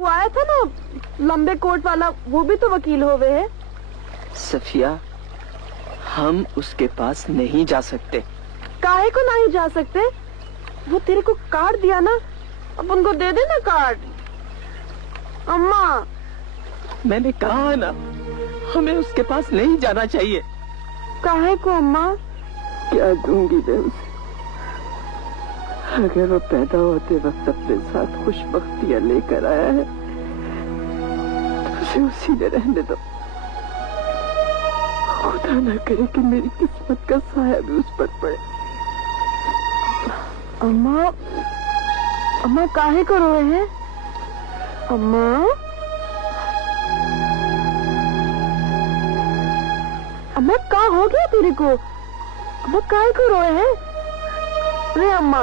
वो आया था ना लंबे कोट वाला, वो भी तो वकील हो गए है। सफिया, हम उसके पास नहीं जा सकते। काहे को नहीं जा सकते? वो तेरे को कार्ड दिया ना, अब उनको दे देना कार्ड। अम्मा, मैंने कहा ना, हमें उसके पास नहीं जाना चाहिए। काहे को अम्मा? क्या दूंगी मैं उसे? अगर वो पैदा होते वक्त अपने साथ खुशबख्तियां लेकर आया है तो उसे उसी में रहने दो। खुदा ना करे कि मेरी किस्मत का साया भी उस पर पड़े। अम्मा, अम्मा काहे को रोए हैं? अम्मा, अम्मा क्या हो गया तेरे को? अम्मा काहे को रोए हैं? अरे अम्मा,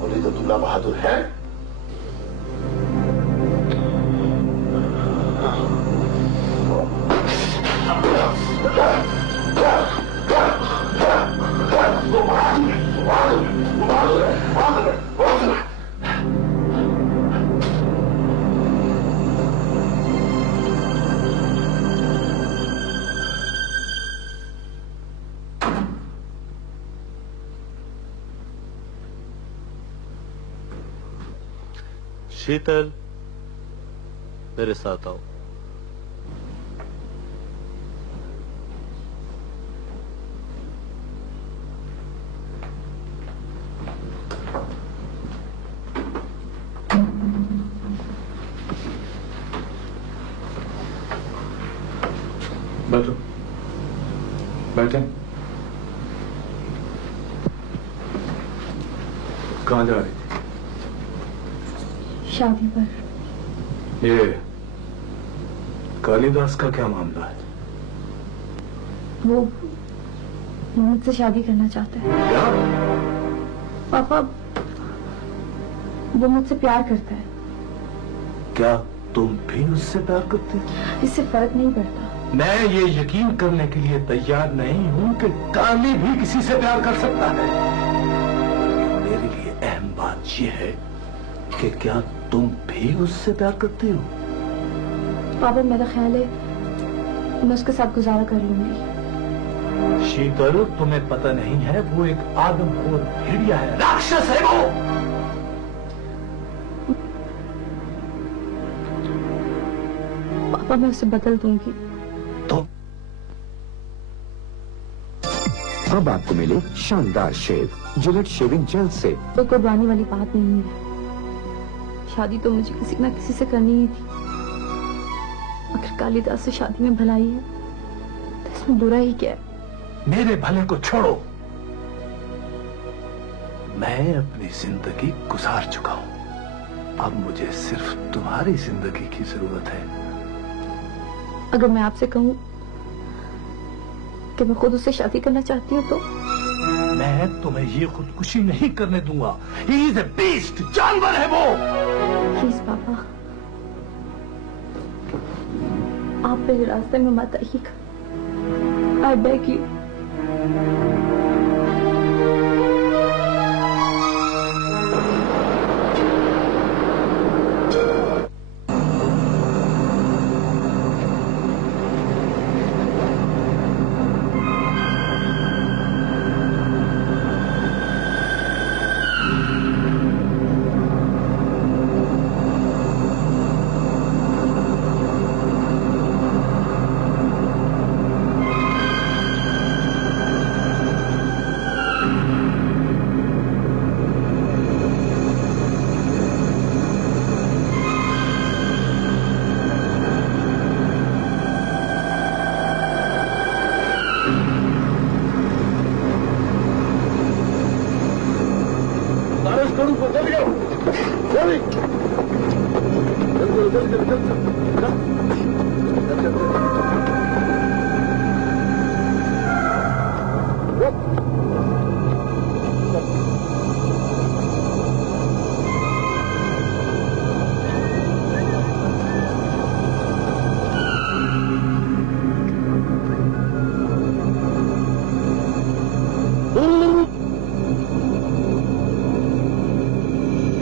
बोले तो दूल्हा बहादुर है। शीतल, मेरे साथ आओ। बैठो, बैठे। कहाँ जा रही थी? शादी पर। ये कालिदास का क्या मामला है? वो मुझसे शादी करना चाहता है। क्या? पापा, वो मुझसे प्यार करता है। क्या तुम भी उससे प्यार करती हो? इससे फर्क नहीं पड़ता। मैं ये यकीन करने के लिए तैयार नहीं हूं कि काली भी किसी से प्यार कर सकता है। मेरे लिए अहम बात यह है कि क्या तुम भी उससे प्यार करती हो? पापा, मेरा ख्याल है मैं उसके साथ गुजारा कर लूंगी। शीतल, तुम्हें पता नहीं है, वो एक आदमखोर भेड़िया है, राक्षस है वो। पापा, मैं उसे बदल दूंगी। तुम अब आपको मिले शानदार शेव जिलेट शेविंग जेल से। कोई कुर्बानी वाली बात नहीं है। शादी तो मुझे किसी ना किसी से करनी ही थी। अगर कालिदास से शादी में भलाई है तो इसमें बुरा ही क्या है? मेरे भले को छोड़ो। मैं अपनी जिंदगी गुजार चुका हूं। अब मुझे सिर्फ तुम्हारी जिंदगी की जरूरत है। अगर मैं आपसे कहूं कि मैं खुद उससे शादी करना चाहती हूँ तो? मैं तुम्हें ये खुदकुशी नहीं करने दूंगा। He is a beast, जानवर है वो। प्लीज पापा, आप मेरे रास्ते में मत आइएगा। I beg you.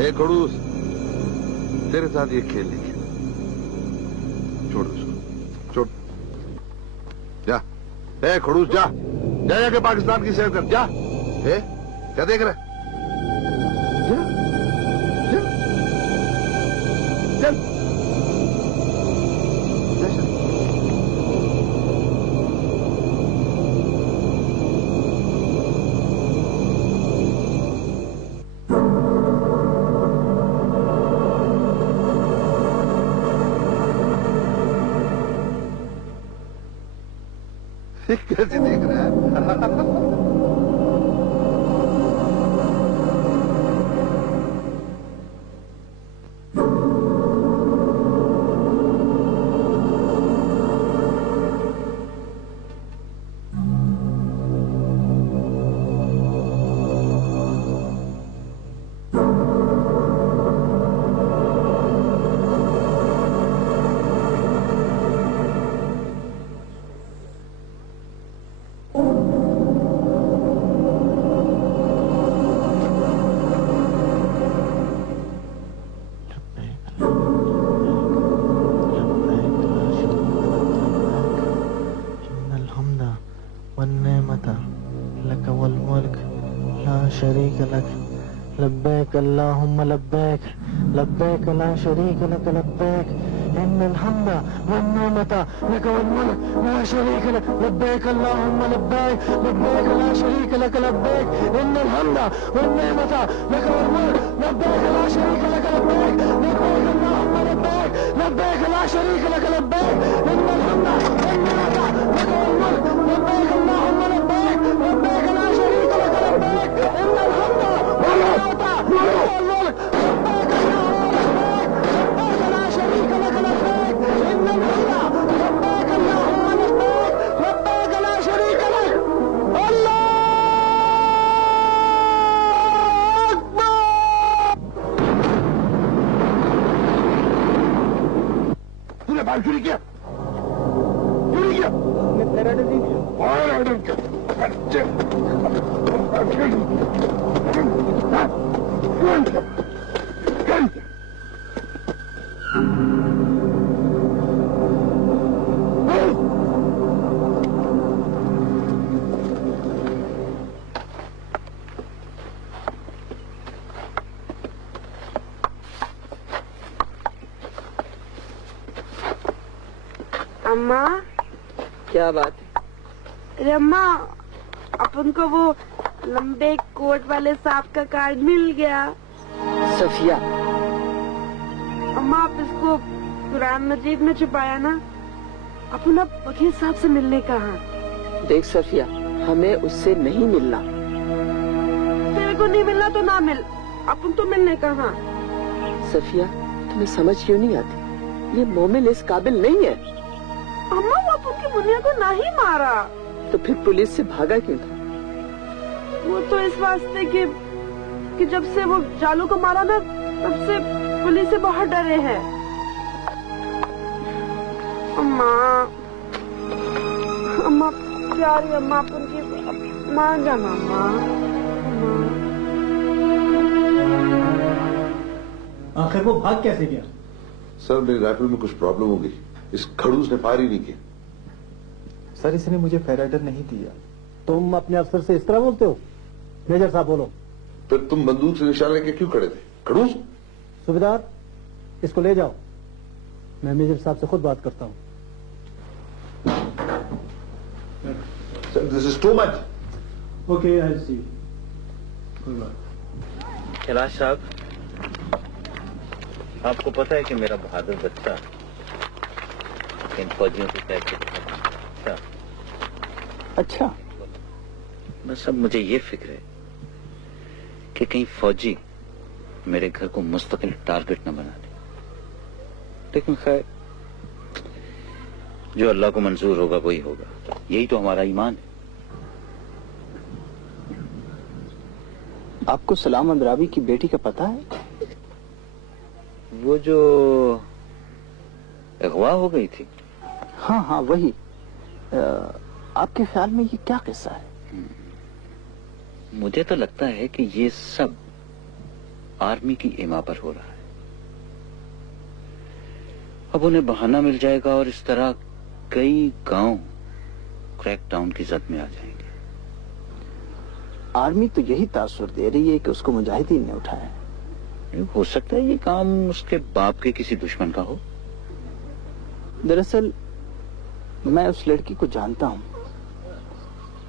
ए खड़ूस, तेरे साथ ये खेल नहीं खेला। छोड़ उसको, छोड़। जा, ए खड़ूस जा, जा जाके पाकिस्तान की सैर कर, जा। ए, क्या देख रहा है? जा, जा, चल, जा, चल। कैसे देख रहा है? लक वल मुल्क ला शरीक लक लब्बैक अल्लाहुम्मा लब्बैक लब्बैक ला शरीक लक लब्बैक इन्नल हम्दा वन निअमता लक वल मुल्क ला शरीक लक लब्बैक अल्लाहुम्मा लब्बैक लब्बैक ला शरीक लक लब्बैक इन्नल हम्दा वन निअमता लक वल मुल्क लब्बैक ला शरीक लक लब्बैक लब्बैक अल्लाहुम्मा लब्बैक लब्बैक ला शरीक लक लब्बैक इन्नल हम्दा वन निअमता लक वल मुल्क लब्बैक अल्लाहुम्मा लब्बैक लब्बैक ला शरीक लक लब्बैक इन्नल हम्दा वन निअमता लक वल मुल्क लब्बैक लब्बैक ला शरीक लक लब्बैक इन्नल हम्दा लब्बैक अल्लाहुम्मा लब्बैक लब्बैक ला शरीक लक अल्लाह तूने बाल चोरी किया? चोरी किया? और ऑर्डर किया? बच्चे। अम्मा, क्या बात है? अरे अम्मा, अपन को वो लंबे कोट वाले सांप का कार्ड मिल गया। सफिया, अम्मा, आप इसको कुरान मजीद में छुपाया ना? अपन अब वकील साहब से मिलने कहा। देख सफिया, हमें उससे नहीं मिलना। तेरे को नहीं मिलना तो ना मिल, अपन तो मिलने कहा। सफिया, तुम्हें समझ क्यों नहीं आती? ये मोमिन इस काबिल नहीं है। अम्मा, वो अपन की मुनिया को ना ही मारा। तो फिर पुलिस से भागा क्यों था? वो तो इस वास्ते कि जब से वो जालू को मारा ना, तब से पुलिस से बहुत डरे हैं। अम्मा, अम्मा प्यारी अम्मा, अपन की मान जाना अम्मा। आखिर वो भाग कैसे गया? सर, मेरी राइफल में कुछ प्रॉब्लम हो गई। इस खड़ूस ने फायर ही नहीं किया। सर, इसने मुझे फायर ऑर्डर नहीं दिया। तुम अपने अफसर से इस तरह बोलते हो? मेजर साहब बोलो। फिर तुम बंदूक से निशान लेके क्यों खड़े थे? खड़ूस? सूबेदार, इसको ले जाओ, मैं मेजर साहब से खुद बात करता हूँ। Sir, this is too much. Okay, I see. Kailash साहब, आपको पता है कि मेरा बहादुर बच्चा इन फौजियों को कैसे अच्छा अच्छा, बस अब मुझे ये फिक्र है कि कहीं फौजी मेरे घर को मुस्तकिल टारगेट न बना दे। लेकिन खैर, जो अल्लाह को मंजूर होगा वही होगा। यही तो हमारा ईमान है। आपको सलाम अंद्रावी की बेटी का पता है? वो जो अगवा हो गई थी? हाँ हाँ, वही। आपके ख्याल में ये क्या किस्सा है? मुझे तो लगता है कि ये सब आर्मी की इमा पर हो रहा है। अब उन्हें बहाना मिल जाएगा और इस तरह कई गांव क्रैकडाउन की जद में आ जाएंगे। आर्मी तो यही तासुर दे रही है कि उसको मुजाहिदीन ने उठाया है। हो सकता है ये काम उसके बाप के किसी दुश्मन का हो। दरअसल मैं उस लड़की को जानता हूं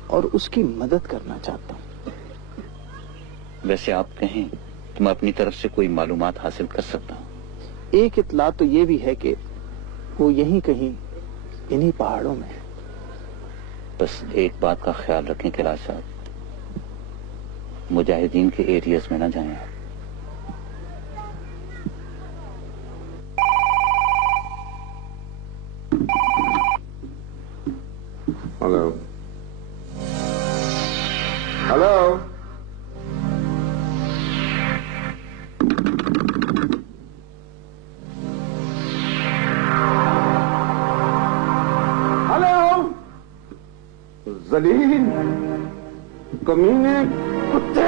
और उसकी मदद करना चाहता हूं। वैसे आप कहें तो मैं अपनी तरफ से कोई मालूमात हासिल कर सकता हूं। एक इत्तला तो ये भी है कि वो यहीं कहीं इन्हीं पहाड़ों में है। बस एक बात का ख्याल रखें कैलाश साहब, मुजाहिदीन के एरियाज में ना जाएं आप। हेलो हेलो हेलो जलील कमीने कुत्ते।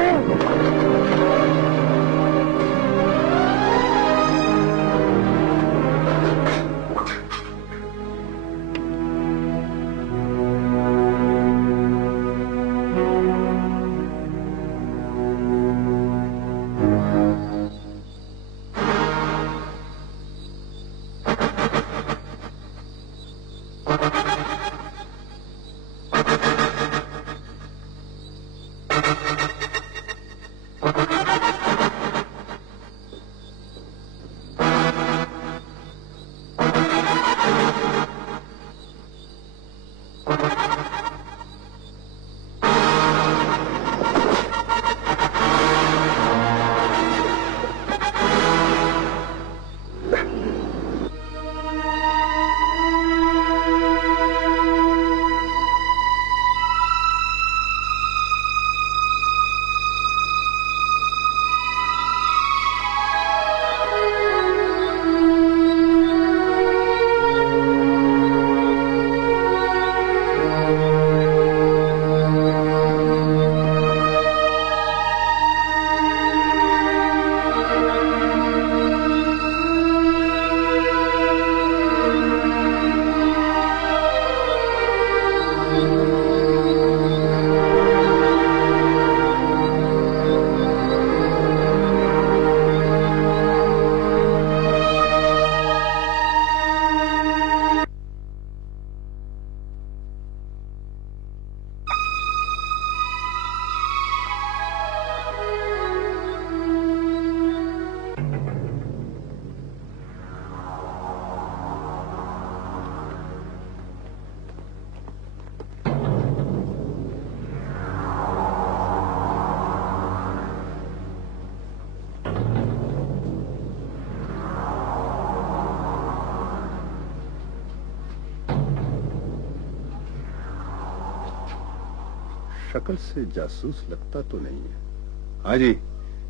शक्ल से जासूस लगता तो नहीं है। हाँ जी,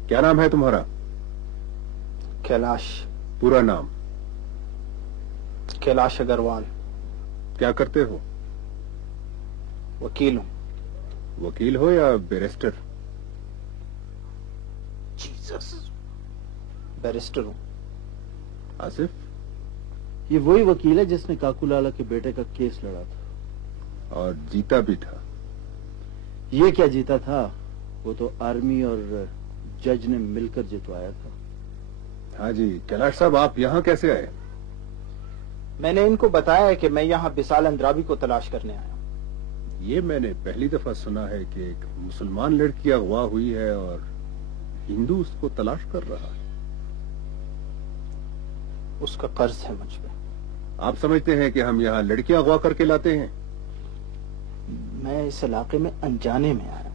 क्या नाम है तुम्हारा? कैलाश। पूरा नाम? कैलाश अग्रवाल। क्या करते हो? वकील हूं। वकील हो या बैरिस्टर? जीसस, बैरिस्टर हूं। आसिफ? ये वही वकील है जिसने काकूलाला के बेटे का केस लड़ा था और जीता भी था। ये क्या जीता था, वो तो आर्मी और जज ने मिलकर जितवाया था। हाँ जी, कैलाश साहब आप यहाँ कैसे आए? मैंने इनको बताया कि मैं यहाँ बिसाल अंद्राबी को तलाश करने आया। ये मैंने पहली दफा सुना है कि एक मुसलमान लड़की अगवा हुई है और हिंदू उसको तलाश कर रहा है। उसका कर्ज है मुझ पे। आप समझते हैं कि हम यहाँ लड़कियां अगवा करके लाते हैं? मैं इस इलाके में अनजाने में आया।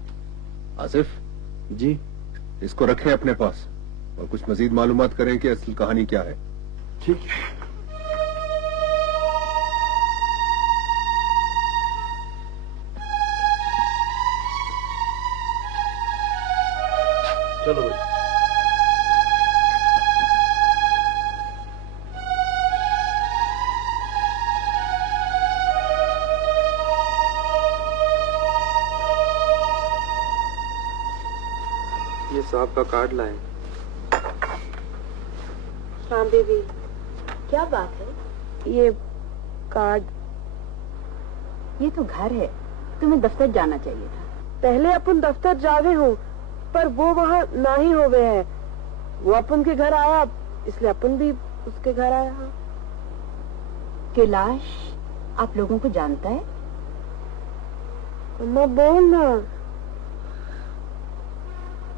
आसिफ जी, इसको रखें अपने पास और कुछ मजीद मालूमात करें कि असल कहानी क्या है। ठीक है। चलो भाई। ये साहब का कार्ड लाए। हाँ बेबी, क्या बात है? ये कार्ड। ये तो घर है, तुम्हें दफ्तर जाना चाहिए था। पहले अपन दफ्तर जावे हूँ, पर वो वहाँ ना ही होवे है। वो अपन के घर आया, इसलिए अपन भी उसके घर आया। हाँ। कैलाश आप लोगों को जानता है? अम्मा बोल ना।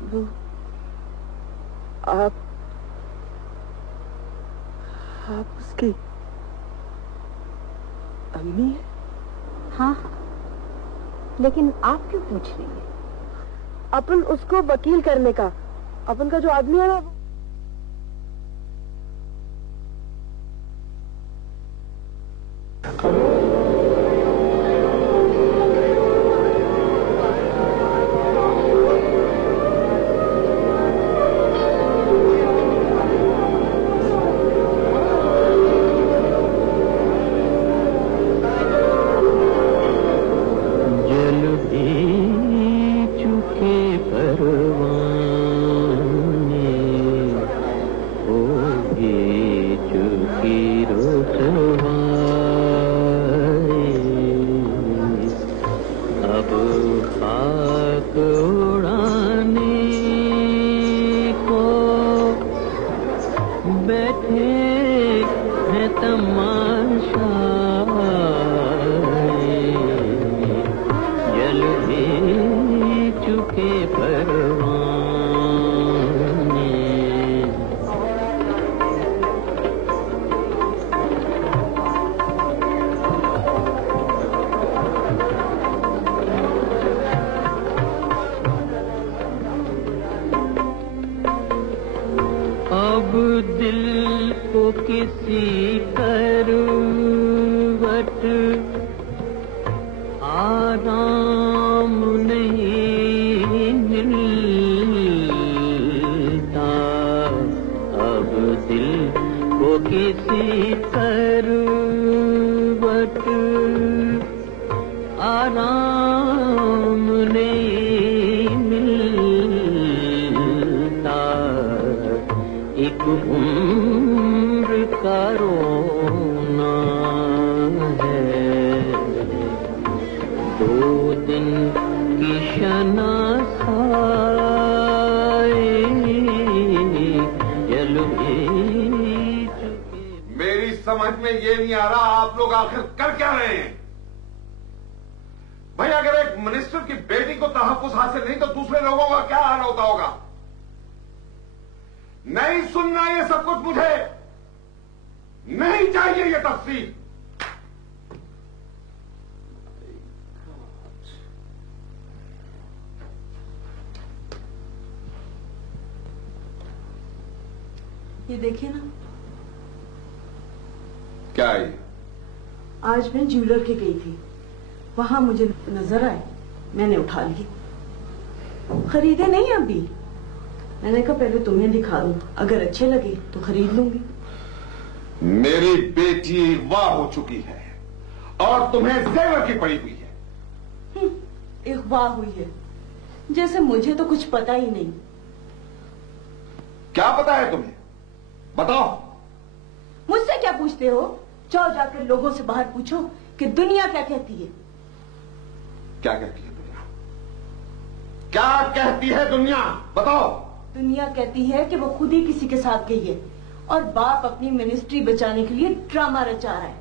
वो आप उसकी अम्मी है? हाँ, लेकिन आप क्यों पूछ रही हैं? अपन उसको वकील करने का, अपन का जो आदमी है ना, किसी करवट आराम नहीं मिलता, अब दिल को किसी करवट आराम नहीं मिलता, एक का रोना है, 2 दिन की मेरी समझ में ये नहीं आ रहा आप लोग आखिर कर क्या रहे हैं? भाई अगर एक मिनिस्टर की बेटी को तहफ्फुज़ हासिल नहीं तो दूसरे लोगों का क्या हाल होता होगा? नहीं सुनना ये सब कुछ, मुझे नहीं चाहिए ये तफसील। ये देखिए ना। क्या है? आज मैं ज्वेलर के गई थी, वहां मुझे नजर आए, मैंने उठा ली। खरीदे नहीं अभी, मैंने कहा पहले तुम्हें दिखा दूं, अगर अच्छे लगे तो खरीद लूंगी। मेरी बेटी अगवा हो चुकी है और तुम्हें जेवर की पड़ी हुई है। अगवा हुई है जैसे मुझे तो कुछ पता ही नहीं। क्या पता है तुम्हें? बताओ। मुझसे क्या पूछते हो? जाओ जाकर लोगों से बाहर पूछो कि दुनिया क्या कहती है। क्या कहती है दुनिया? क्या कहती है दुनिया? बताओ। दुनिया कहती है कि वो खुद ही किसी के साथ गई है और बाप अपनी मिनिस्ट्री बचाने के लिए ड्रामा रचा रहा है।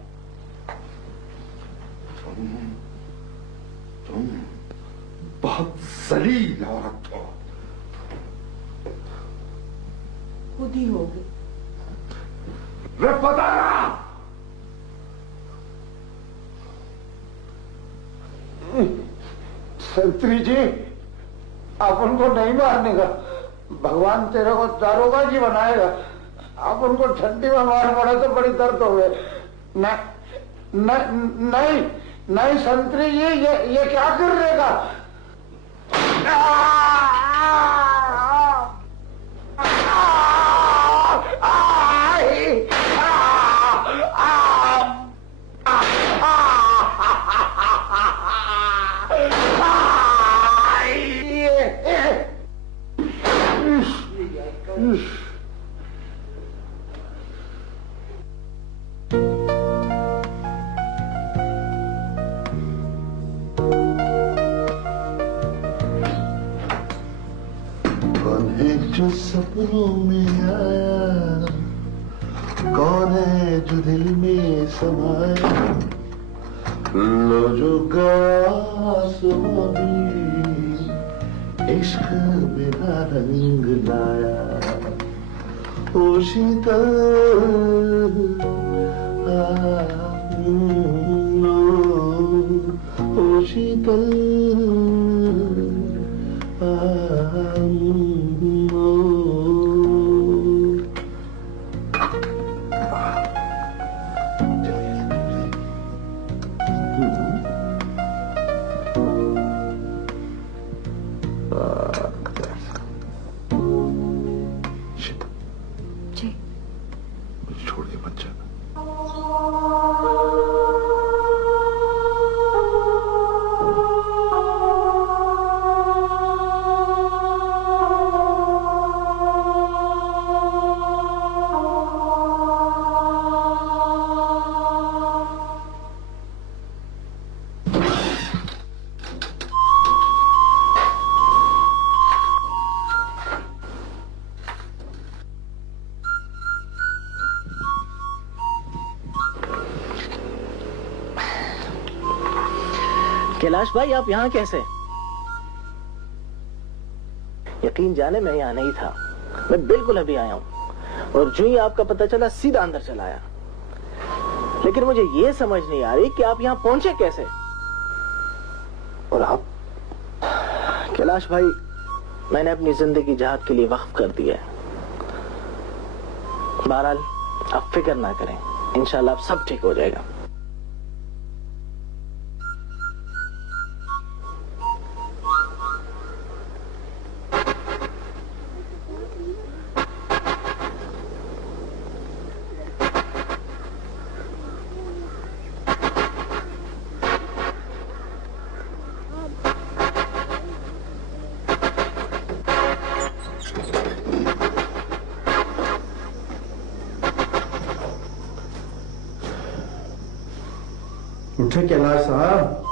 तुम बहुत जलील औरत हो। खुद ही होगी। वे पता ना। संतरी जी, अपन को नहीं मारने का, भगवान तेरे को दारोगा जी बनाएगा। आप उनको ठंडी में मार पड़े तो बड़ी दर्द हो गए। नहीं नहीं संतरी जी, ये क्या कर रहेगा? जो सपनों में आया, कौन है जो दिल में समाया, लो जो गया इश्क मेरा रंग लाया, ओ शीतल ओ शीतल जी मुझे छोड़ के मत जाना। कैलाश भाई, आप यहाँ कैसे? यकीन जाने मैं यहाँ नहीं था, मैं बिल्कुल अभी आया हूँ और जो ही आपका पता चला सीधा अंदर चला आया। लेकिन मुझे ये समझ नहीं आ रही कि आप यहाँ पहुंचे कैसे। और आप? कैलाश भाई, मैंने अपनी जिंदगी जहाद के लिए वक्फ कर दी है। बहरहाल आप फिक्र ना करें, इंशाल्लाह सब ठीक हो जाएगा। उठे कैलाश साहब।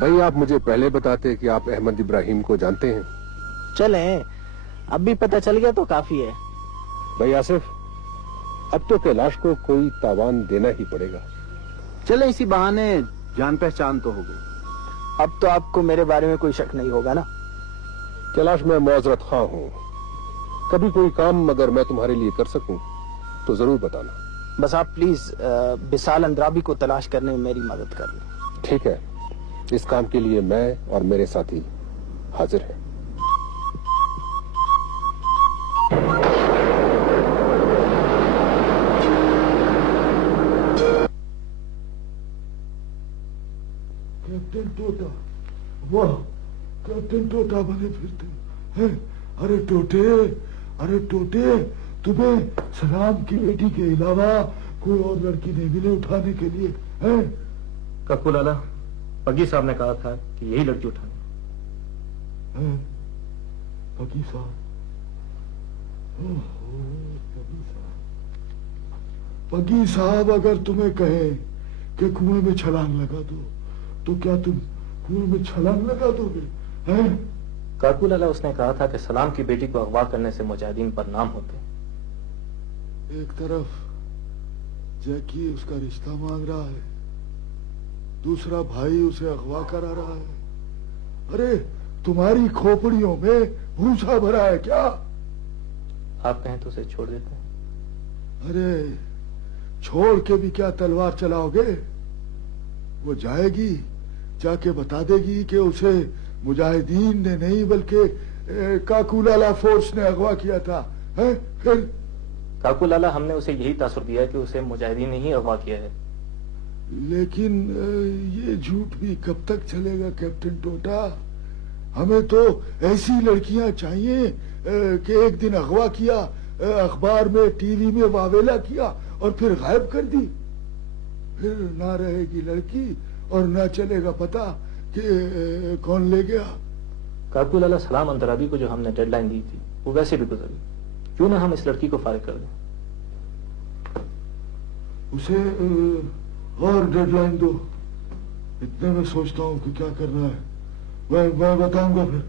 भाई, आप मुझे पहले बताते कि आप अहमद इब्राहिम को जानते हैं। चले, अब भी पता चल गया तो काफी है। भाई आसिफ, अब तो कैलाश को कोई तावान देना ही पड़ेगा। चले, इसी बहाने जान पहचान तो हो गई। अब तो आपको मेरे बारे में कोई शक नहीं होगा ना? कैलाश, मैं मौजरत खां हूँ। कभी कोई काम अगर मैं तुम्हारे लिए कर सकूं तो जरूर बताना। बस आप प्लीज विशाल अंद्राबी को तलाश करने में मेरी मदद कर लें। ठीक है, इस काम के लिए मैं और मेरे साथी हाजिर हैं। कैप्टन टोटा, वाह, कैप्टन टोटा बने फिरते हैं। अरे टोटे, अरे टोटे, तुम्हें सलाम की बेटी के अलावा कोई और लड़की नहीं मिले उठाने के लिए? है कक्कू लाला, पगी साहब ने कहा था कि यही लड़की उठानी। पगी साहब, ओहो, पगी साहब, पगी साहब अगर तुम्हें कहे कि कुएं में छलांग लगा दो तो क्या तुम कुएं में छलांग लगा दोगे? हैं? काकू लाला, उसने कहा था कि सलाम की बेटी को अगवा करने से मुजाहिदीन पर नाम होते। एक तरफ जैकी उसका रिश्ता मांग रहा है, दूसरा भाई उसे अगवा करा रहा है। अरे तुम्हारी खोपड़ियों में भूसा भरा है क्या? आप कहें तो उसे छोड़ देते हैं। अरे छोड़ के भी क्या तलवार चलाओगे? वो जाएगी, जाके बता देगी कि उसे मुजाहिदीन ने नहीं बल्कि काकूलाला फोर्स ने अगवा किया था। है? फिर काकूलाला हमने उसे यही तासुर दिया कि उसे मुजाहिदीन ने ही अगवा किया है। लेकिन ये झूठ भी कब तक चलेगा कैप्टन टोटा? हमें तो ऐसी लड़कियां चाहिए कि एक दिन अगवा किया, अखबार में टीवी में वावेला किया और फिर गायब कर दी। फिर ना रहेगी लड़की और ना चलेगा पता कि कौन ले गया। काकूलाला सलाम अंतराबी को जो हमने डेडलाइन दी थी वो वैसे भी गुजर गई। क्यों ना हम इस लड़की को फारिग कर दें? उसे और डेडलाइन दो। इतने में सोचता हूँ कि क्या करना है। मैं बताऊंगा फिर।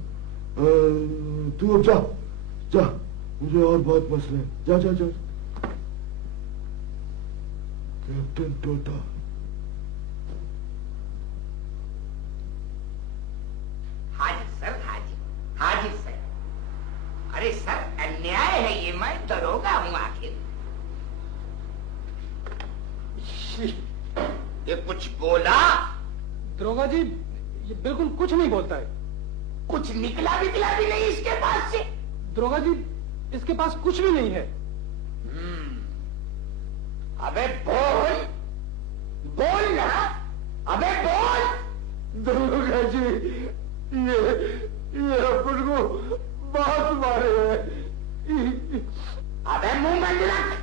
तू अब जा जा, मुझे और बहुत मसले हैं। जा जा जा। कैप्टन टोटा। हाजी सर, हाजी सर। अरे सर अन्याय है ये, मैं दरोगा हूँ आखिर। ये कुछ बोला? दरोगा जी ये बिल्कुल कुछ नहीं बोलता है। कुछ निकला विकला भी नहीं इसके पास से? दरोगा जी इसके पास कुछ भी नहीं है। अबे बोल, बोल ना, अबे बोल। दरोगा जी ये अपन को बहुत मारे हैं। अबे मुंह बंद रख,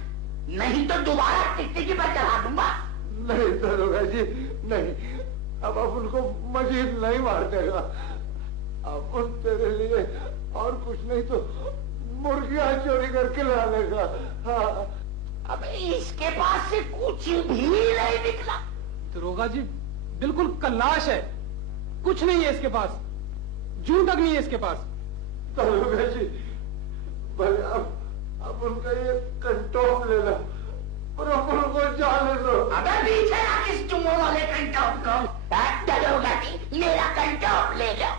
नहीं तो दोबारा टिकटिकी पर चढ़ा दूंगा। नहीं दरोगा जी नहीं, अब अपन को मजीद नहीं मार देगा। अपन तेरे लिए और कुछ नहीं तो मुर्गियां चोरी करके ला लेगा। हाँ। अबे इसके पास से कुछ भी नहीं निकला। दरोगा जी बिल्कुल कल्लाश है, कुछ नहीं है इसके पास, जूं तक नहीं है इसके पास। दरोगा जी भले अब उनका ये कंटोम ले लो और अपन को जाने दो। अबे पीछे आ किस चुम्बो वाले कंटोम को? दरोगा जी मेरा कंटोम ले लो।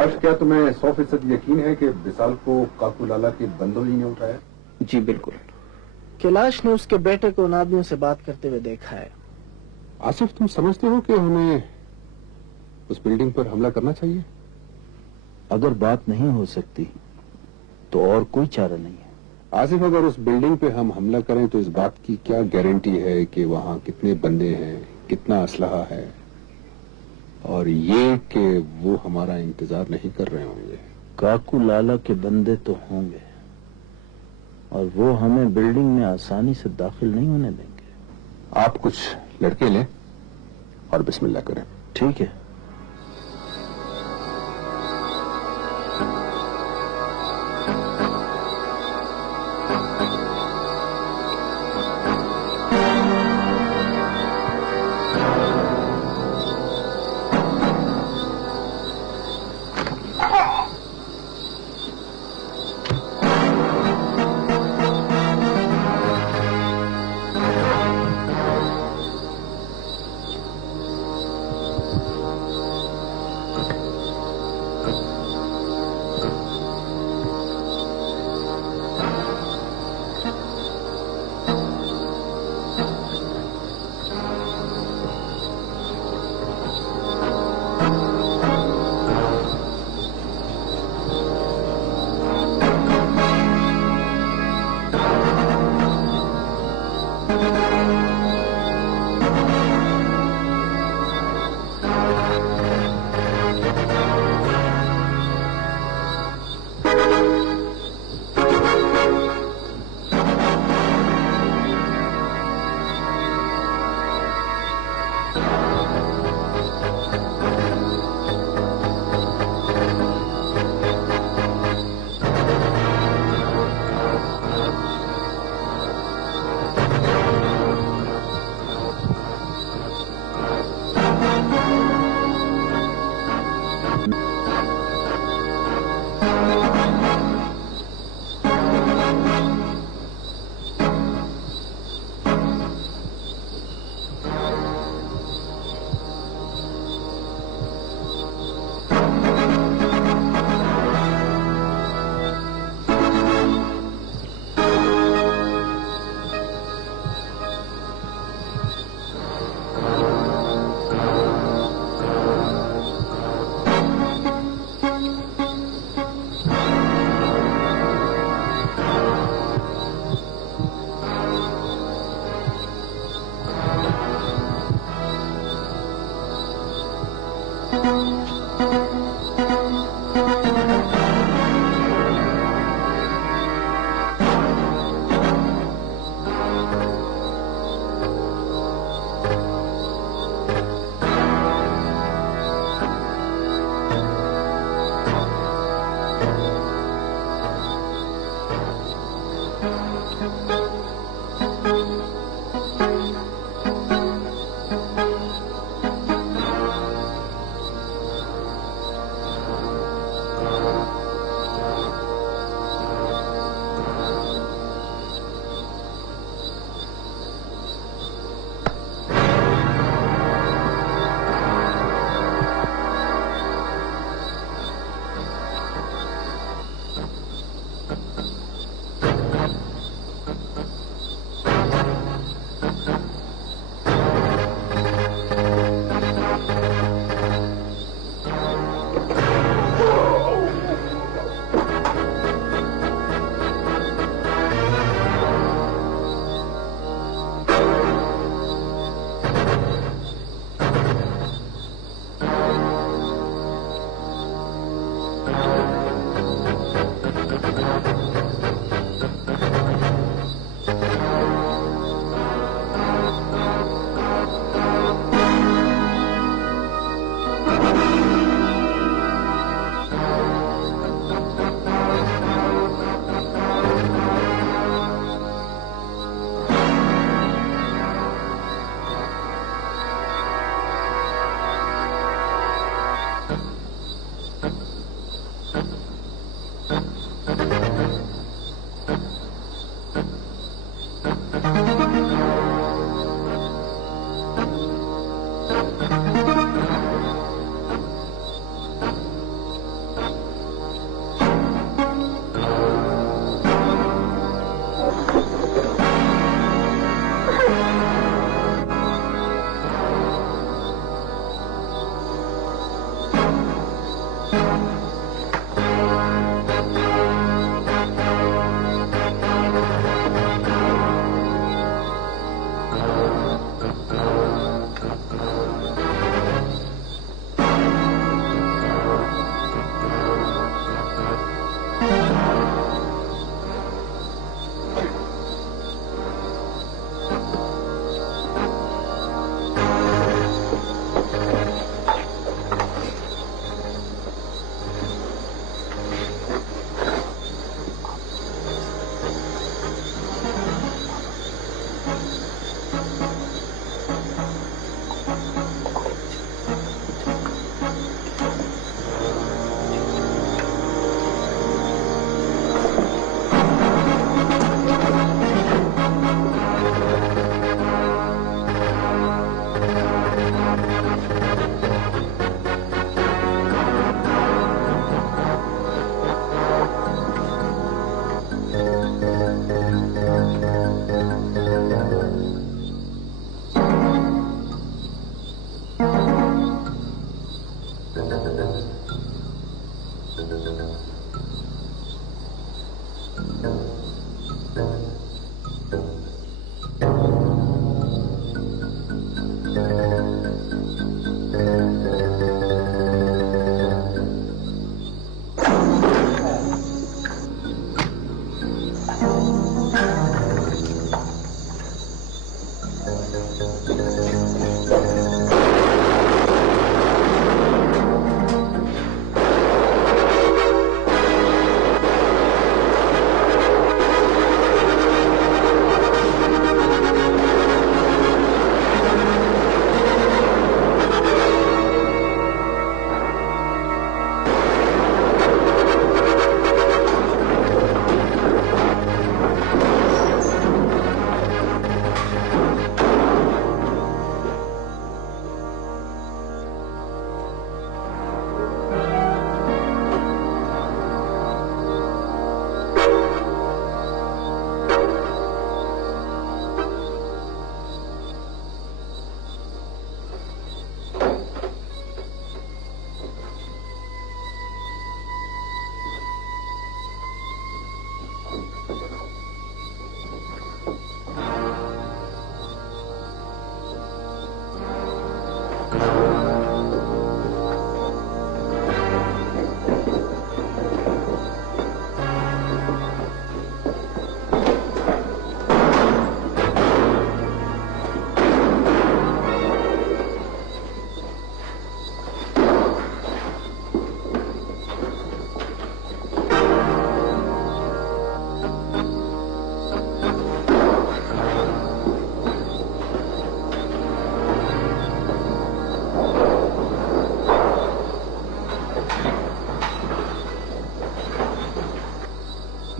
हर्ष, क्या तुम्हें 100% यकीन है कि विशाल को काकू लाला के बंदों ही ने उठाया? जी बिल्कुल। कैलाश ने उसके बेटे को उन आदमियों से बात करते हुए देखा है। आसिफ, तुम समझते हो कि हमें उस बिल्डिंग पर हमला करना चाहिए? अगर बात नहीं हो सकती तो और कोई चारा नहीं है। आसिफ, अगर उस बिल्डिंग पे हम हमला करें तो इस बात की क्या गारंटी है कि वहां कितने बंदे हैं, कितना असलहा है, और ये कि वो हमारा इंतजार नहीं कर रहे होंगे? काकू लाला के बंदे तो होंगे और वो हमें बिल्डिंग में आसानी से दाखिल नहीं होने देंगे। आप कुछ लड़के लें और बिस्मिल्लाह करें। ठीक है।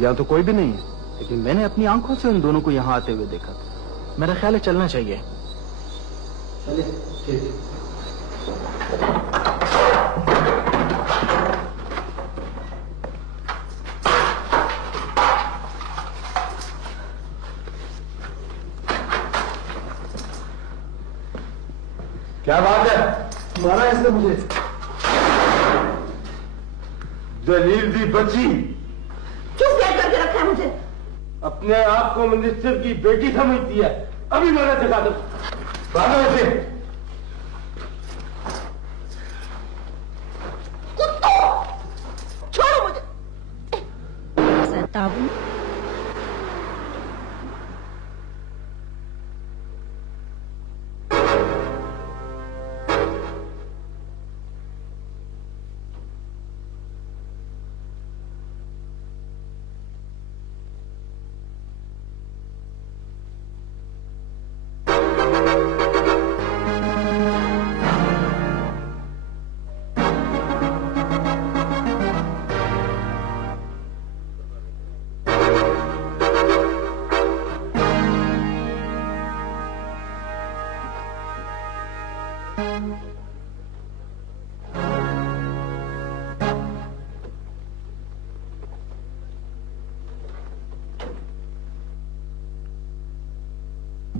यहाँ तो कोई भी नहीं है, लेकिन मैंने अपनी आंखों से उन दोनों को यहाँ आते हुए देखा था। मेरा ख्याल है चलना चाहिए। चलिए, ठीक। क्या बात है? मारा इसने मुझे। दलील दी बची। क्यों कैद करके रखा है मुझे? अपने आप को मिनिस्टर की बेटी समझती है। अभी मैंने दिखा दो। भागो ऐसे। कुत्तों, छोड़ो मुझे। ताबू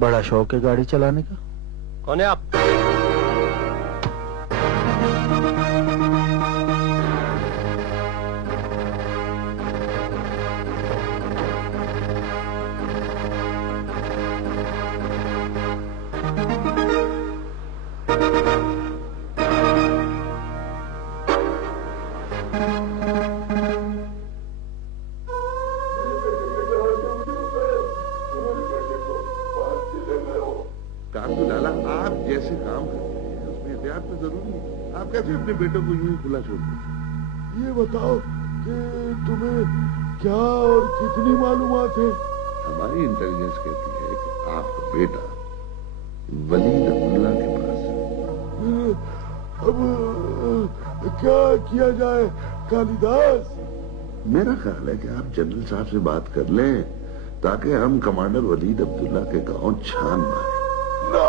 बड़ा शौक है गाड़ी चलाने का। कौन है आप? काकू लाला, आप जैसे काम करते हैं उसमें एहतियात तो जरूरी है। आप कैसे अपने बेटों को यूं ही खुला छोड़ देते? ये बताओ कि तुम्हें क्या और कितनी मालूमात है? हमारी इंटेलिजेंस कहती है कि आपका बेटा वलीद अब्दुल्ला के पास है। अब क्या किया जाए कालिदास? मेरा ख्याल है कि आप जनरल साहब से बात कर लें ताकि हम कमांडर वलीद अब्दुल्ला के गांव छान मारें। ना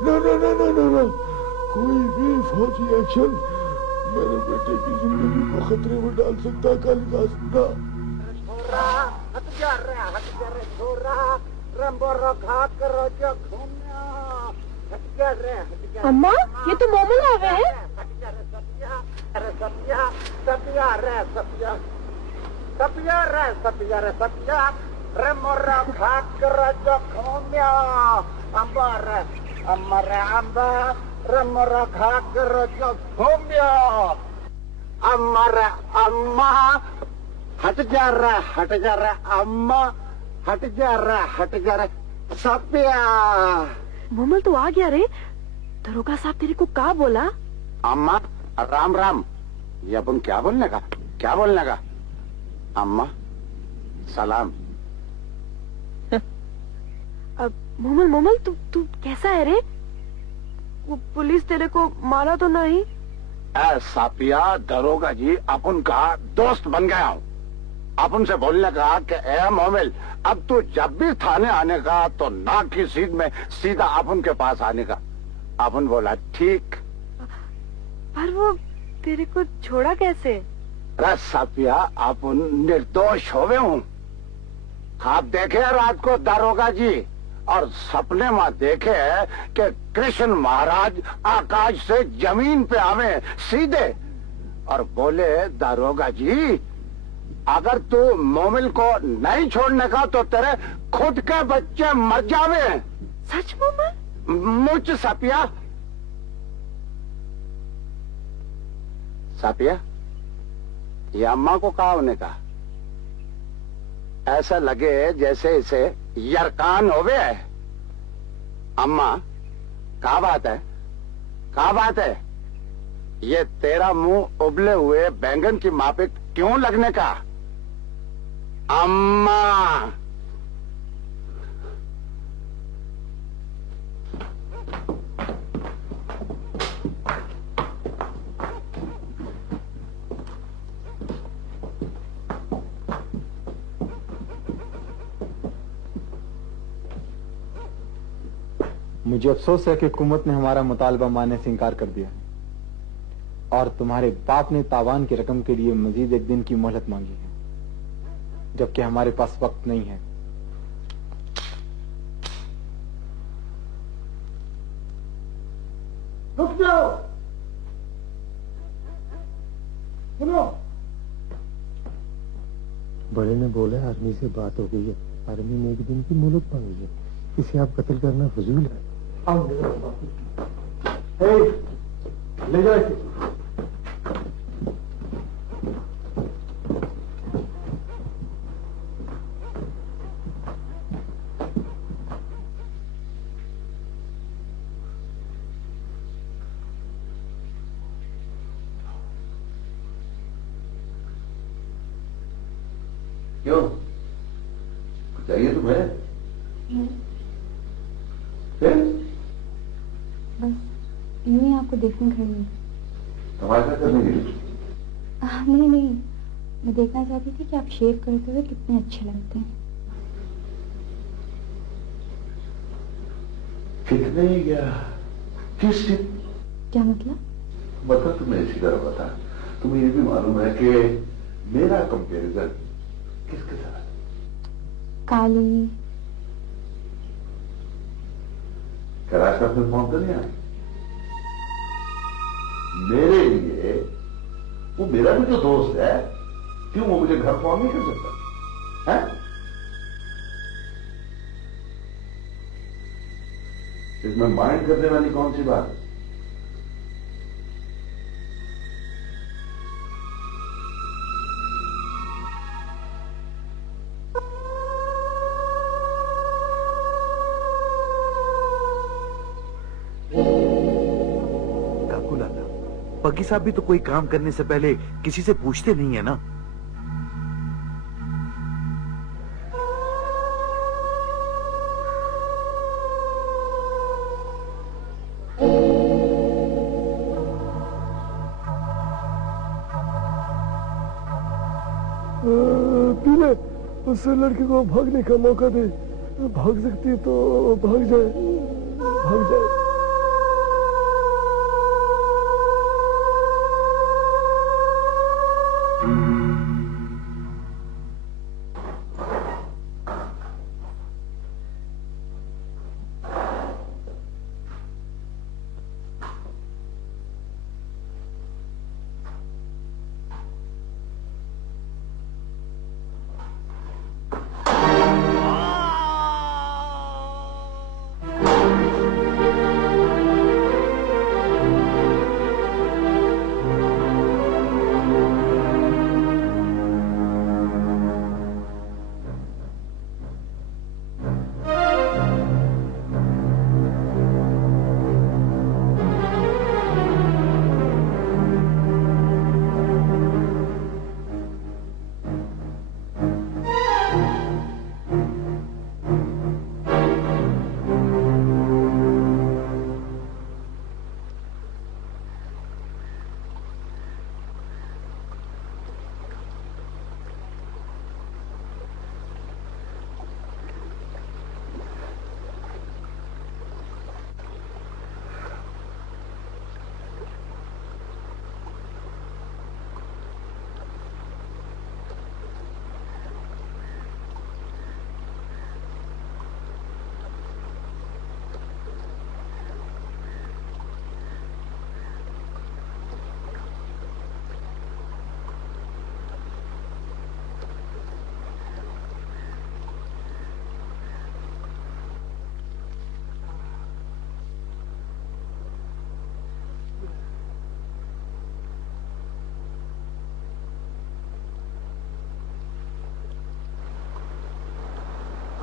ना ना ना ना ना ना, कोई भी फौजी एक्शन मेरे बेटे की जिंदगी को खतरे में डाल सकता है कालिदास। ना अम्मा, ये तो मोमल आ गए हैं। अम्मा हट जा रहा अम्मा, हट जा रहा सपिया। मोमल तो आ गया रे। दरोगा साहब तेरे को क्या बोला? अम्मा राम राम। ये अपन क्या बोलने का? अम्मा सलाम। अब मोमल तू कैसा है रे? वो पुलिस तेरे को मारा तो नहीं? सापिया दरोगा जी, अपन का दोस्त बन गया हूँ। अपन से बोलने का कि ए मोमिल, अब तू जब भी थाने आने का तो नाक की सीध में सीधा अपन के पास आने का। अपन बोला ठीक। पर वो तेरे को छोड़ा कैसे? अरे सापिया, अपन निर्दोष होवे हूँ। आप देखे रात को दरोगा जी और सपने में देखे कि कृष्ण महाराज आकाश से जमीन पे आवे सीधे और बोले, दरोगा जी अगर तू मोमिल को नहीं छोड़ने का तो तेरे खुद के बच्चे मर जावे। सच मोमल? मुझ सापिया। ये अम्मा को कहा होने का? ऐसा लगे जैसे इसे यरकान होवे। अम्मा क्या बात है? ये तेरा मुंह उबले हुए बैंगन की मापे क्यों लगने का? अम्मा मुझे अफसोस है कि हुकूमत ने हमारा मुतालबा मानने से इनकार कर दिया और तुम्हारे बाप ने तावान की रकम के लिए मजीद एक दिन की मोहलत मांगी है, जबकि हमारे पास वक्त नहीं है। रुक जाओ, सुनो। बड़े ने बोला आर्मी से बात हो गई है, आर्मी ने एक दिन की मोहलत मांगी है, इसे आप कत्ल करना फजूल है। आओ ले जाओ इसे। क्यों, कुछ चाहिए तुम्हें? फिर बस यूं ही आपको देखने खड़ी हूँ। तमाशा करने के लिए? नहीं नहीं, मैं देखना चाहती थी कि आप शेव करते हुए कितने अच्छे लगते हैं। कितने ही क्या? किस क्या मतलब? मतलब तुम्हें इसी तरह बता, तुम्हें ये भी मालूम है कि मेरा कंपैरिजन किसके साथ? काली कराच का फिर फोन तो नहीं आया मेरे लिए? वो मेरा भी तो दोस्त है, क्यों वो मुझे घर फोन नहीं कर सकता है? इसमें माइंड करने वाली कौन सी बात? पग्गी साहब भी तो कोई काम करने से पहले किसी से पूछते नहीं है ना। पीले उस लड़के को भागने का मौका दे, भाग सकती है तो भाग जाए, भाग जाए।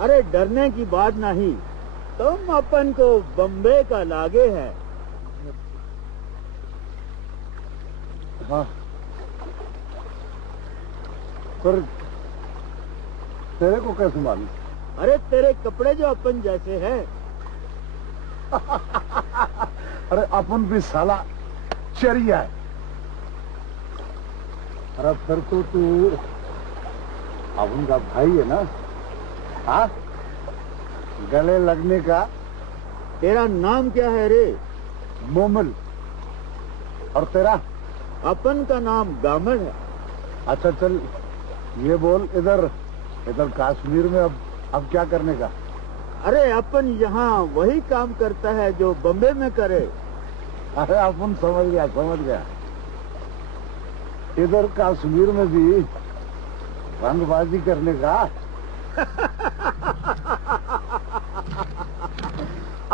अरे डरने की बात नहीं, तुम अपन को बम्बे का लागे है। हाँ, पर तेरे को कैसे मालूम? अरे तेरे कपड़े जो अपन जैसे हैं। अरे अपन भी साला चरिया है। अरे फिर तो तू अपन का भाई है ना? हाँ, गले लगने का तेरा नाम क्या है रे? मोमल। और तेरा? अपन का नाम गामड़ है। अच्छा चल ये बोल, इधर कश्मीर में अब क्या करने का? अरे अपन यहाँ वही काम करता है जो बम्बे में करे। अरे अपन समझ गया। इधर कश्मीर में भी रंगबाजी करने का।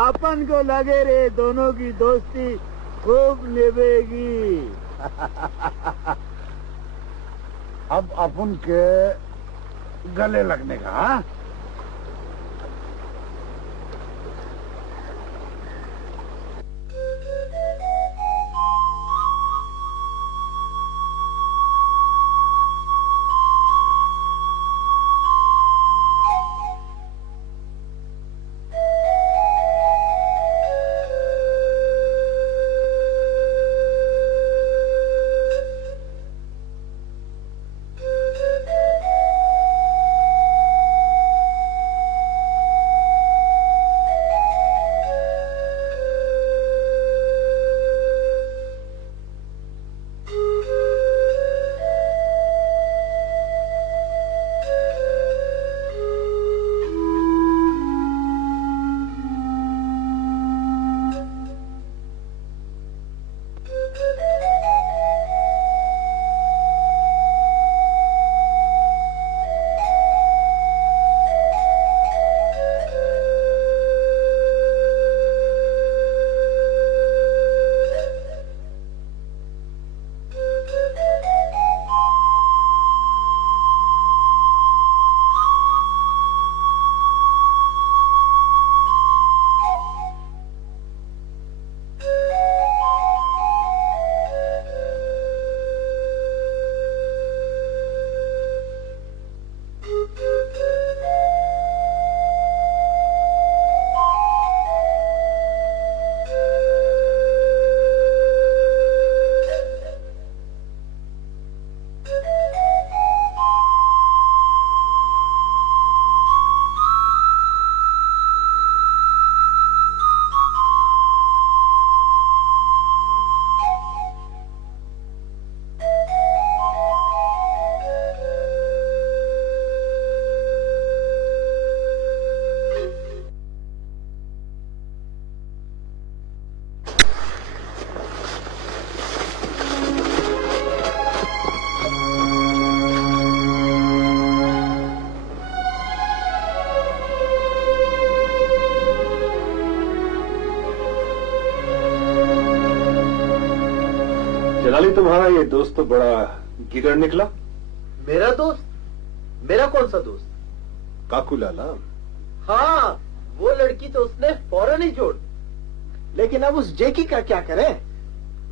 अपन को लगे रे दोनों की दोस्ती खूब निभेगी। अब अपन के गले लगने का। हाँ? जलाली, तुम्हारा ये दोस्त तो बड़ा गिरड़ निकला। मेरा दोस्त? मेरा कौन सा दोस्त? काकू लाला। हाँ, वो लड़की तो उसने फौरन ही जोड़। लेकिन अब उस जैकी का क्या करें?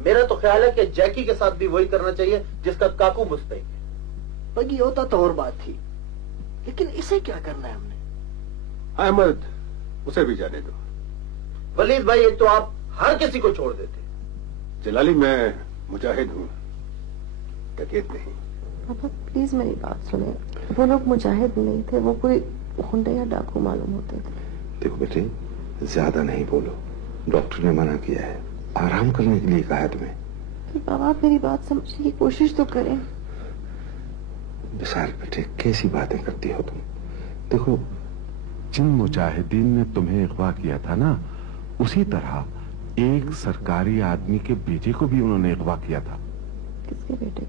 मेरा तो ख्याल है कि जैकी के साथ भी वही करना चाहिए जिसका काकू मुस्तैक है। बगी होता तो और बात थी, लेकिन इसे क्या करना है हमने? अहमद, उसे भी जाने दो। वलीद भाई, एक तो आप हर किसी को छोड़ देते। जलाली, मैं मुजाहिद हूँ, डकैत नहीं। पापा प्लीज मेरी बात सुने। वो लोग मुजाहिद नहीं थे, वो कोई गुंडे या डाकू मालूम होते थे। देखो बेटे, ज्यादा नहीं बोलो, डॉक्टर ने मना किया है, आराम करने के लिए कहा है तुम्हें। फिर बाबा आप मेरी बात समझने की कोशिश तो करें। विशाल बेटे, कैसी बातें करती हो तुम? देखो, जिन मुजाहिदीन ने तुम्हें अगवा किया था ना, उसी तरह एक सरकारी आदमी के बेटे को भी उन्होंने अगवा किया था। किसके बेटे?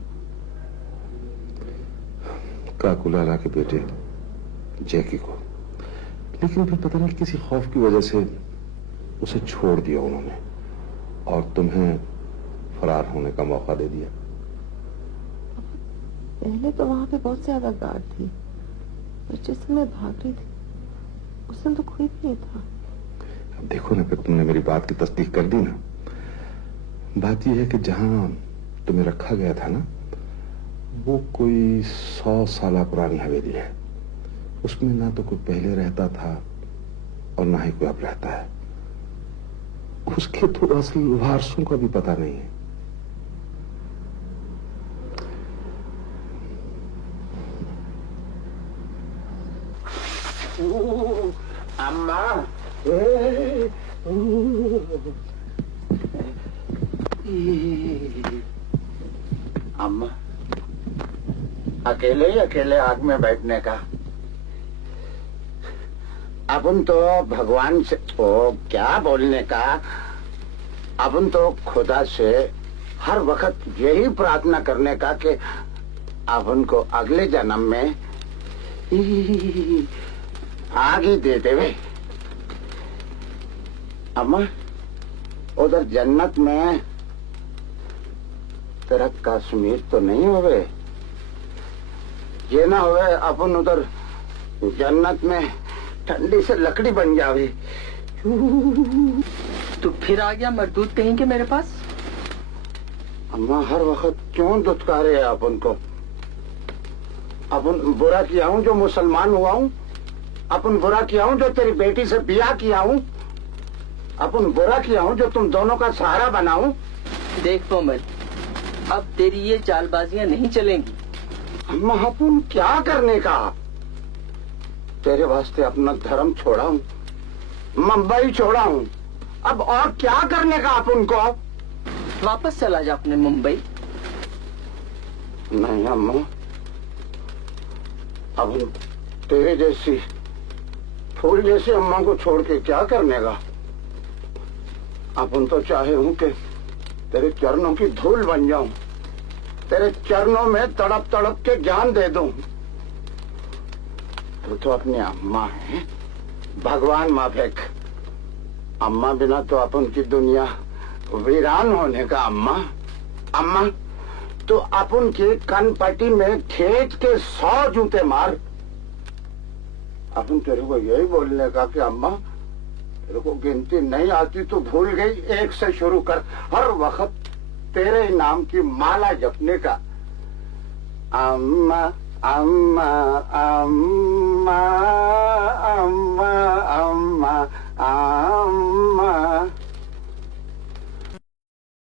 काकुलाला के बेटे जैकी को। लेकिन फिर पता नहीं किसी खौफ की वजह से उसे छोड़ दिया उन्होंने और तुम्हें फरार होने का मौका दे दिया। पहले तो वहां पे बहुत ज्यादा गार्ड थी, पर जिस दिन मैं भाग रही थी उस दिन तो कोई भी नहीं था। अब देखो ना, फिर तुमने मेरी बात की तस्दीक कर दी ना। बात यह है कि जहां तुम्हें रखा गया था ना, वो कोई 100 साल पुरानी हवेली है। उसमें ना तो कोई पहले रहता था और ना ही कोई अब रहता है। उसके तो असल वारसों का भी पता नहीं है। अम्मा, अम्मा, अकेले ही अकेले आग में बैठने का। अपन तो भगवान से क्या बोलने का, अपन तो खुदा से हर वक्त यही प्रार्थना करने का कि अपन को अगले जन्म में आग ही दे देवे। अम्मा, उधर जन्नत में तेरा कश्मीर तो नहीं होवे? ये ना होवे अपन उधर जन्नत में ठंडी से लकड़ी बन जावे। तो फिर आ गया मरदूत कहीं के मेरे पास। अम्मा, हर वक्त क्यों दुत्कारे है अपन को? अपन बुरा किया हूँ जो मुसलमान हुआ हूँ? अपन बुरा किया हूँ जो तेरी बेटी से ब्याह किया हूँ? अपन बुरा किया हूँ जो तुम दोनों का सहारा बनाऊं? देख कोमल, अब तेरी ये चालबाजियां नहीं चलेंगी। अम्मा, अपन क्या करने का? तेरे वास्ते अपना धर्म छोड़ा हूँ, मुंबई छोड़ा हूँ, अब और क्या करने का अपन को? वापस चला जा अपने मुंबई। नहीं अम्मा, अब तेरे जैसी फूल जैसी अम्मा को छोड़ के क्या करने का? अपन तो चाहे हूं कि तेरे चरणों की धूल बन जाऊं, तेरे चरणों में तड़प तड़प के जान दे दूं। तू तो अपनी अम्मा है, भगवान माफिक। अम्मा बिना तो अपन की दुनिया वीरान होने का। अम्मा, अम्मा, तो अपन के कनपट्टी में खेत के 100 जूते मार। अपन तेरे को यही बोलने का कि अम्मा, तेरे को गिनती नहीं आती तो भूल गई, 1 से शुरू कर। हर वक्त तेरे नाम की माला जपने का। अम्मा, अम्मा, अम्मा, अम्मा।